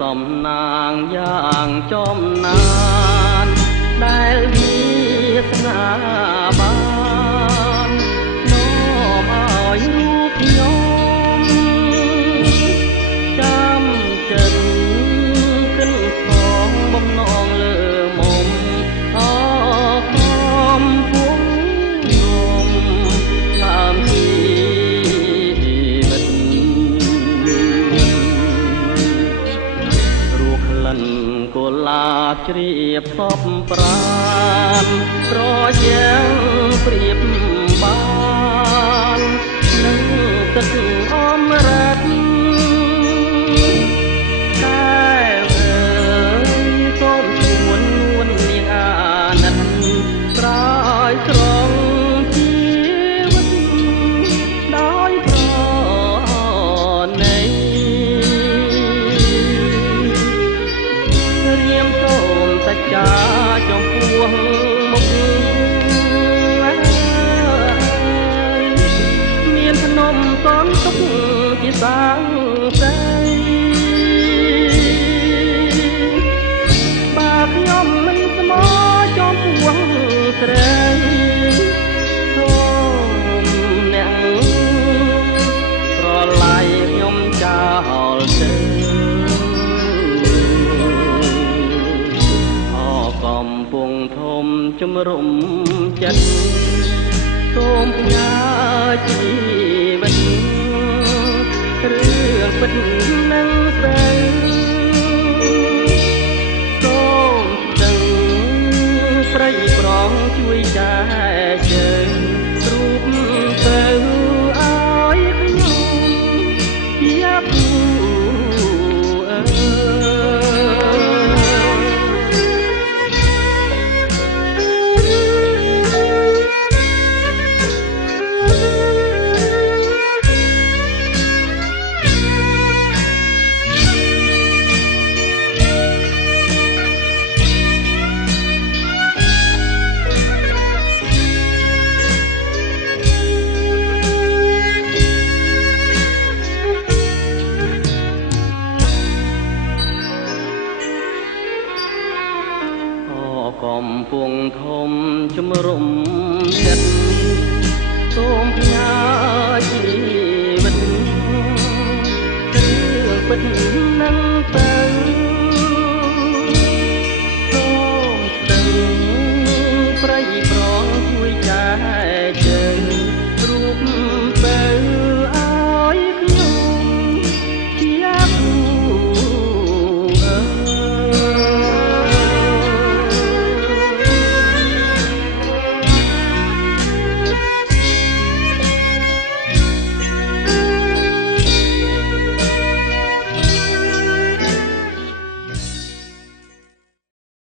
សំណាងយ៉ាងចំណានដែលវាសនាបាននាំឲ្យរូបខ្ញុំចាំចិនគិនផងបំណងលើមុំអខំពុំងដើមជីវិតរੂក្លិនកុលាបជ្រាបសពប្រានប្រយ៉ាងព្រៀបបាននឹងទឹកអមរិតតែអើយសូមជួននួននាងអាណិតក្រោយស្រង់ជីវិតដោយប្រណីរៀមសូមសច្ចាចំពោះមុខមានភ្នំសន្ទុកជាសាងសីបើខ្ញុំមិនស្មោះចំពោះស្រីសូមអ្នកប្រឡាយខ្ញុំចោលទៅកំពុងធំជំរុំចិត្តសូមផ្ញើជីវិតរឿងពិតនឹងស្ដីសូមដឹងព្រៃប្រងជួយចែកជើងរូបទៅឲ្យខ្ញុំជាគូកំពុងធំជំរុំចិត្តសូមផ្ញើជីវិតរឿងពិត